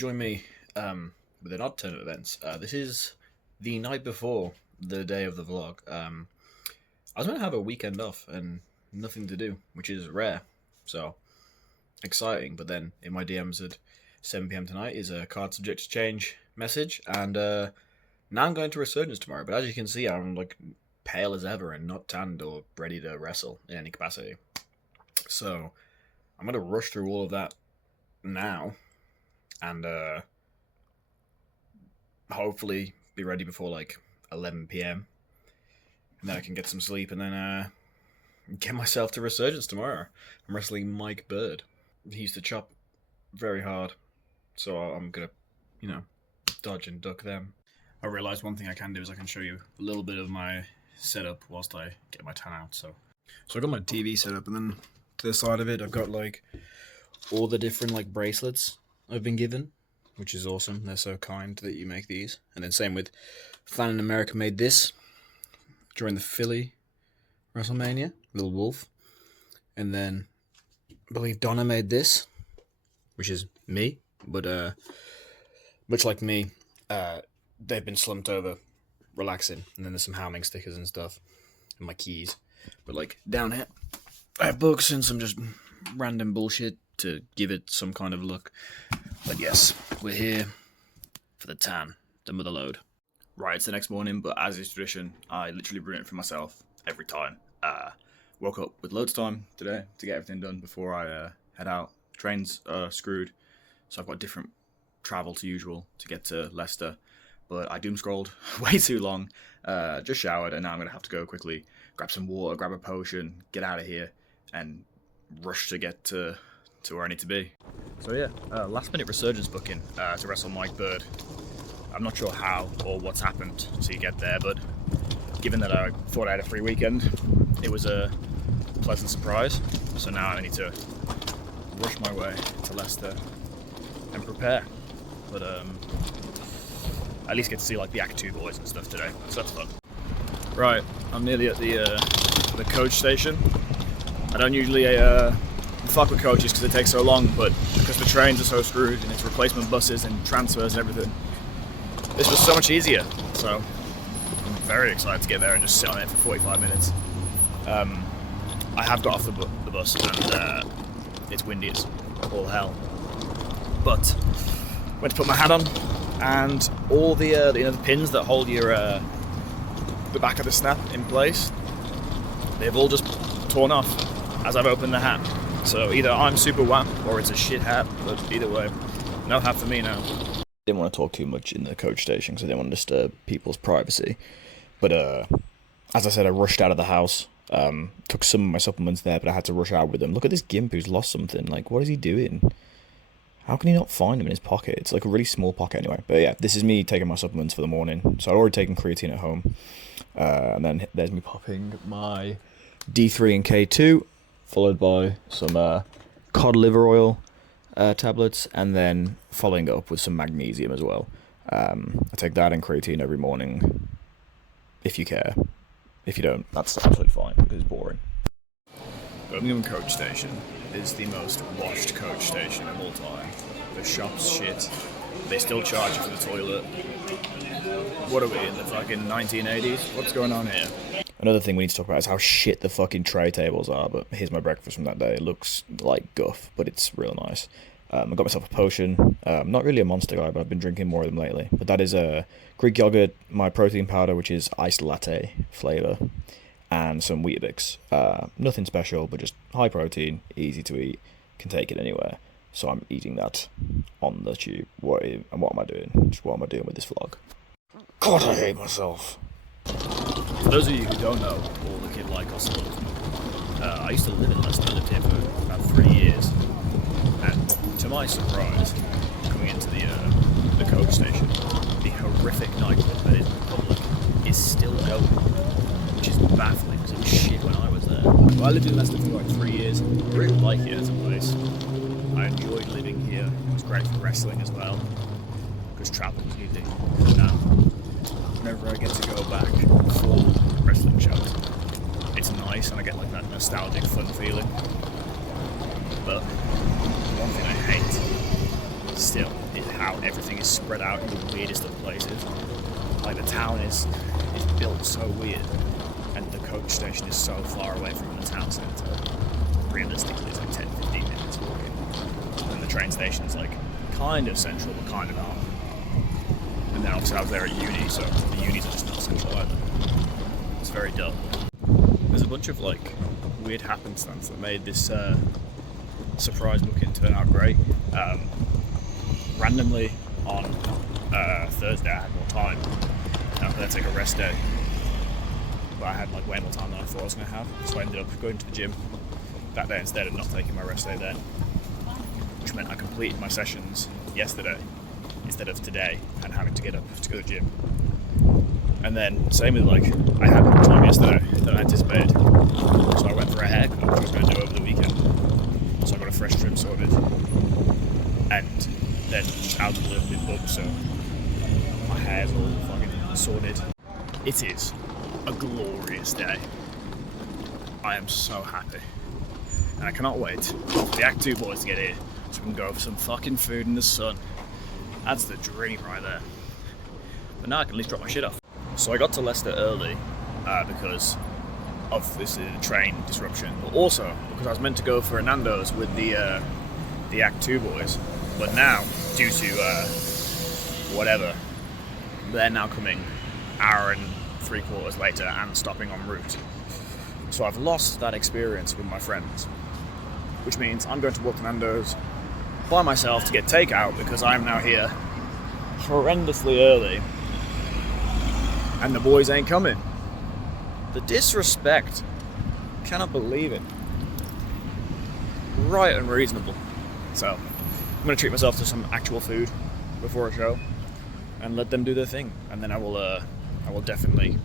join me with an odd turn of events. This is the night before the day of the vlog. I was going to have a weekend off and nothing to do, which is rare. So, exciting. But then in my DMs at 7 p.m. tonight is a card subject to change message. And now I'm going to Resurgence tomorrow. But as you can see, I'm like pale as ever and not tanned or ready to wrestle in any capacity. So, I'm going to rush through all of that now. And hopefully be ready before like 11 p.m. And then I can get some sleep and then get myself to Resurgence tomorrow. I'm wrestling Mike Bird. He used to chop very hard. So I'm going to, dodge and duck them. I realized one thing I can do is I can show you a little bit of my setup whilst I get my tan out. So I got my TV set up, and then to the side of it I've got like all the different like bracelets I've been given, which is awesome. They're so kind that you make these. And then same with Fan in America made this during the Philly WrestleMania, Little Wolf. And then I believe Donna made this, which is me, but much like me, they've been slumped over, relaxing. And then there's some Howming stickers and stuff, and my keys. But like down here, I have books and some just random bullshit to give it some kind of look. But yes, we're here for the tan, the mother load. Right, it's the next morning, but as is tradition, I literally ruin it for myself every time. Woke up with loads of time today to get everything done before I head out. Trains are screwed, so I've got different travel to usual to get to Leicester. But I doom scrolled way too long, just showered, and now I'm going to have to go quickly, grab some water, grab a potion, get out of here, and rush to get to where I need to be. So yeah, last minute Resurgence booking to wrestle Mike Bird. I'm not sure how or what's happened to get there, but given that I thought I had a free weekend, it was a pleasant surprise. So now I need to rush my way to Leicester and prepare. But at least get to see like the Act 2 boys and stuff today, so that's fun. Right, I'm nearly at the coach station. I don't usually fuck with coaches because it takes so long, but because the trains are so screwed and it's replacement buses and transfers and everything, this was so much easier. So I'm very excited to get there and just sit on it for 45 minutes. I have got off the bus and it's windy as all hell, but went to put my hat on, and all the pins that hold your the back of the snap in place, they've all just torn off as I've opened the hat. So either I'm super whap or it's a shit hat, but either way, no hat for me now. Didn't want to talk too much in the coach station because I didn't want to disturb people's privacy. But as I said, I rushed out of the house. Took some of my supplements there, but I had to rush out with them. Look at this gimp who's lost something. Like, what is he doing? How can he not find them in his pocket? It's like a really small pocket anyway. But yeah, this is me taking my supplements for the morning. So I'd already taken creatine at home. And then there's me popping my D3 and K2, followed by some cod liver oil tablets, and then following up with some magnesium as well. I take that and creatine every morning, if you care. If you don't, that's absolutely fine, because it's boring. Birmingham coach station is the most washed coach station of all time. The shop's shit. They still charge you for the toilet. What are we, in the fucking 1980s? What's going on here? Another thing we need to talk about is how shit the fucking tray tables are, but here's my breakfast from that day. It looks like guff, but it's real nice. I got myself a potion. Not really a monster guy, but I've been drinking more of them lately. But that is a Greek yogurt, my protein powder, which is iced latte flavour, and some Weetabix. Nothing special, but just high protein, easy to eat, can take it anywhere. So I'm eating that on the tube. And what am I doing? Just what am I doing with this vlog? God, I hate myself. For those of you who don't know all the KidLykos stuff, I used to live in Leicester. I lived here for about 3 years. And to my surprise, coming into the coach station, the horrific nightclub that is public is still going, which is baffling because it was shit when I was there. Well, I lived in Leicester for like 3 years. I really like it as a place. I enjoyed living here. It was great for wrestling as well, because travel was easy. Now, whenever I get to go back for wrestling shows, it's nice and I get like that nostalgic fun feeling. But one thing I hate still is how everything is spread out in the weirdest of places. Like the town is built so weird, and the coach station is so far away from the town centre. Realistically, it's like 10-15 minutes walking. And the train station is like kind of central, but kind of not. And then obviously I was there at uni, so the unis are just not central either. It's very dull. There's a bunch of like weird happenstance that made this surprise booking turn out great. Randomly on Thursday I had more time, and I was going to take a rest day, but I had like way more time than I thought I was going to have, so I ended up going to the gym that day instead of not taking my rest day then, which meant I completed my sessions yesterday instead of today and having to get up to go to the gym. And then same with like, I had more time yesterday than I anticipated, so I went for a haircut, which I was going to do over the weekend. So I got a fresh trim sorted, and then out of the blue been booked, so my hair's all fucking sorted. It is a glorious day. I am so happy, and I cannot wait for the Act 2 boys to get here so we can go for some fucking food in the sun. That's the dream right there. But now I can at least drop my shit off. So I got to Leicester early because of this train disruption, but also because I was meant to go for a Nandos with the Act 2 boys, but now, due to whatever, they're now coming hour and 3/4 later and stopping en route. So I've lost that experience with my friends, which means I'm going to walk to Nandos by myself to get takeout because I'm now here horrendously early and the boys ain't coming. The disrespect. Cannot believe it. Right unreasonable. So, I'm going to treat myself to some actual food before a show and let them do their thing. And then I will definitely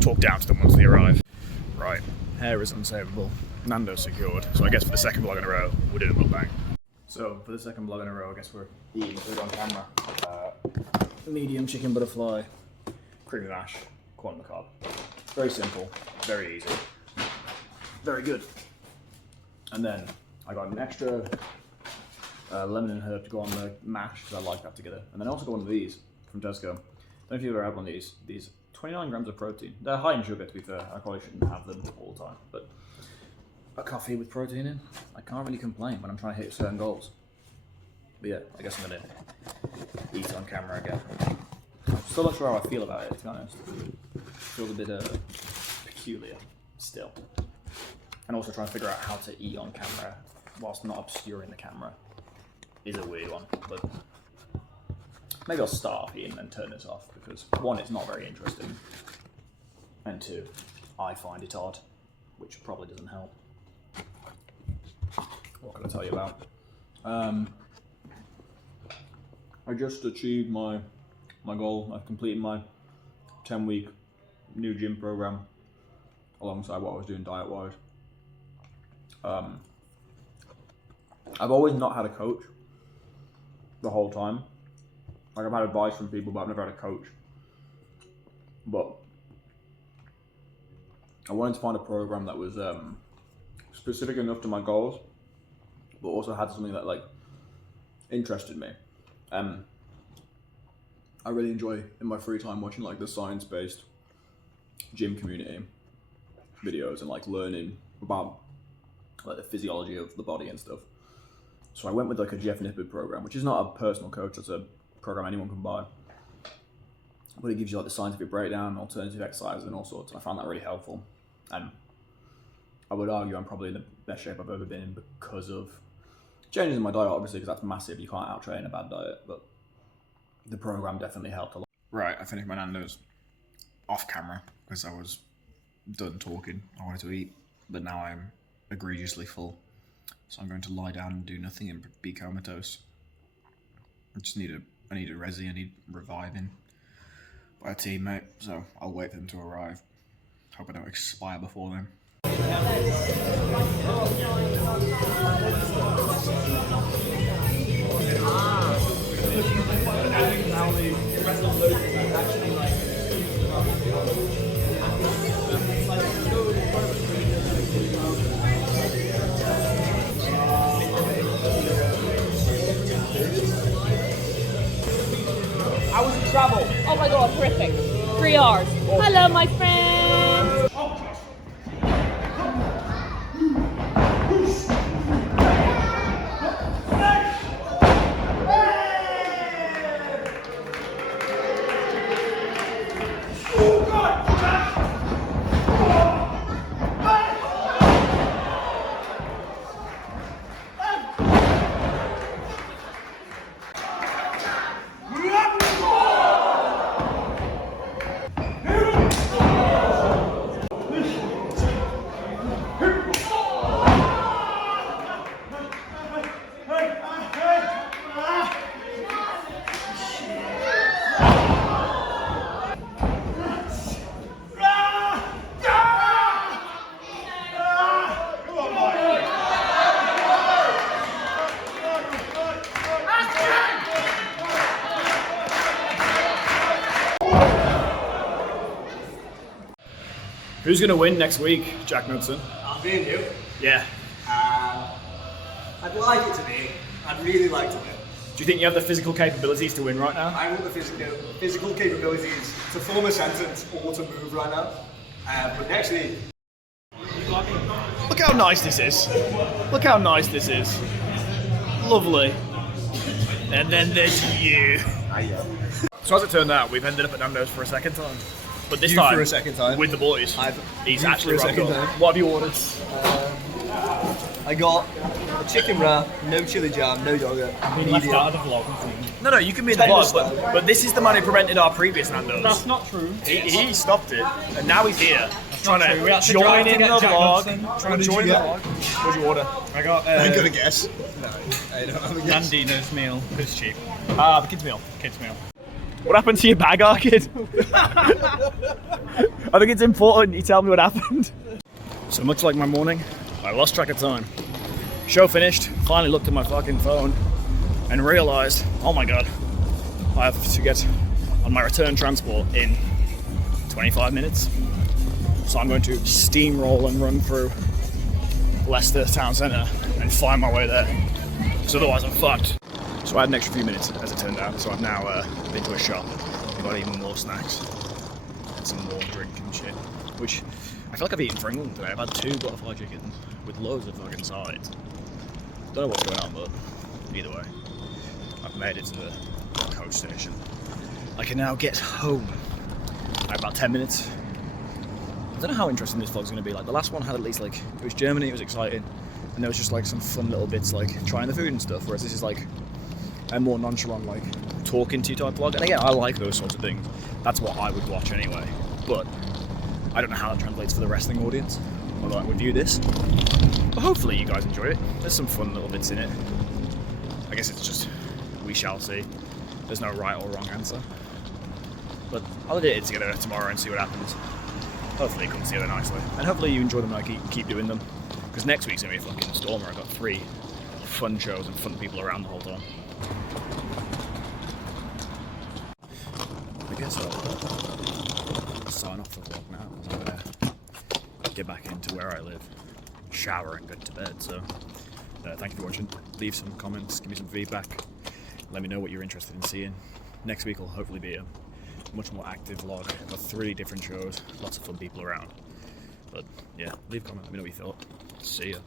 talk down to them once they arrive. Right, hair is unsavable. Nando's secured. So I guess for the second vlog in a row, we're doing a mukbang. So, for the second vlog in a row, I guess we're eating food on camera. Medium chicken butterfly, creamy mash, corn on the cob. Very simple, very easy, very good. And then I got an extra lemon and herb to go on the mash because I like that together. And then I also got one of these from Tesco. I don't know if you've ever had one of these. These 29 grams of protein. They're high in sugar, to be fair. I probably shouldn't have them all the time, but a coffee with protein in, I can't really complain when I'm trying to hit certain goals. But yeah, I guess I'm gonna eat on camera again. Still not sure how I feel about it, to be honest. Feels a bit peculiar still. And also trying to figure out how to eat on camera whilst not obscuring the camera is a weird one. But maybe I'll start off eating and then turn this off because one, it's not very interesting, and two, I find it odd, which probably doesn't help. What can I tell you about? I just achieved my goal. I've completed my 10-week new gym program alongside what I was doing diet-wise. I've always not had a coach the whole time. Like, I've had advice from people, but I've never had a coach. But I wanted to find a program that was specific enough to my goals, but also had something that like interested me. I really enjoy in my free time watching like the science-based gym community videos and like learning about like the physiology of the body and stuff. So I went with like a Jeff Nippard program, which is not a personal coach, it's a program anyone can buy. But it gives you like the scientific breakdown, alternative exercises and all sorts. I found that really helpful. And I would argue I'm probably in the best shape I've ever been in because of changes in my diet, obviously, because that's massive. You can't out-train a bad diet, but the program definitely helped a lot. Right, I finished my Nandos off camera because I was done talking. I wanted to eat, but now I'm egregiously full. So I'm going to lie down and do nothing and be comatose. I need a resi, I need reviving by a teammate, so I'll wait for them to arrive. Hope I don't expire before then. Bravo. Oh my god, terrific. 3 hours. Hello, my friends. Who's going to win next week, Jack Knudsen? Me and you. Yeah. I'd like it to be. I'd really like to win. Do you think you have the physical capabilities to win right now? I want the physical capabilities to form a sentence or to move right now. But next week. Look how nice this is. Look how nice this is. Lovely. And then there's you. So as it turned out, we've ended up at Nandos for a second time. But this time, for a second time. with the boys. He's actually for a second time. What have you ordered? I got a chicken wrap, no chili jam, no yogurt. Medium. Out of the vlog. No, you can be in the vlog, but this is the man who prevented our previous Nandos. That's not true. He stopped it, and now he's here. Trying true. We to actually join tried to in get the Jack vlog. Knudsen. Trying to join the vlog. What'd you order? I got I'm gonna guess. No, I don't have a guess. Nando's meal. It's cheap. The kids' meal. Kids meal. What happened to your bag, Arkid? I think it's important you tell me what happened. So much like my morning, I lost track of time. Show finished, finally looked at my fucking phone and realised, oh my god, I have to get on my return transport in 25 minutes. So I'm going to steamroll and run through Leicester town centre and find my way there. Because otherwise I'm fucked. So I had an extra few minutes, as it turned out, so I've now been to a shop and got even more snacks and some more drink and shit, which I feel like I've eaten for England today. I've had 2 butterfly chickens with loads of fucking sides. Don't know what's going on, but either way, I've made it to the coach station. I can now get home. I have about 10 minutes. I don't know how interesting this vlog's going to be. Like the last one had at least like, it was Germany, it was exciting, and there was just like some fun little bits like trying the food and stuff, whereas this is like a more nonchalant, like talking to you type vlog. And again, I like those sorts of things. That's what I would watch anyway. But I don't know how that translates for the wrestling audience, although I would view this. But hopefully you guys enjoy it. There's some fun little bits in it. I guess it's just, we shall see. There's no right or wrong answer. But I'll edit it together tomorrow and see what happens. Hopefully it comes together nicely. And hopefully you enjoy them and I keep doing them. Because next week's going to be a fucking stormer. I've got 3 fun shows and fun people around the whole time. I guess I'll sign off the vlog now. I'm going to get back into where I live, shower and go to bed. So thank you for watching. Leave some comments, give me some feedback. Let me know what you're interested in seeing. Next week will hopefully be a much more active vlog. I've got 3 different shows, lots of fun people around. But yeah, leave a comment, let me know what you thought. See ya.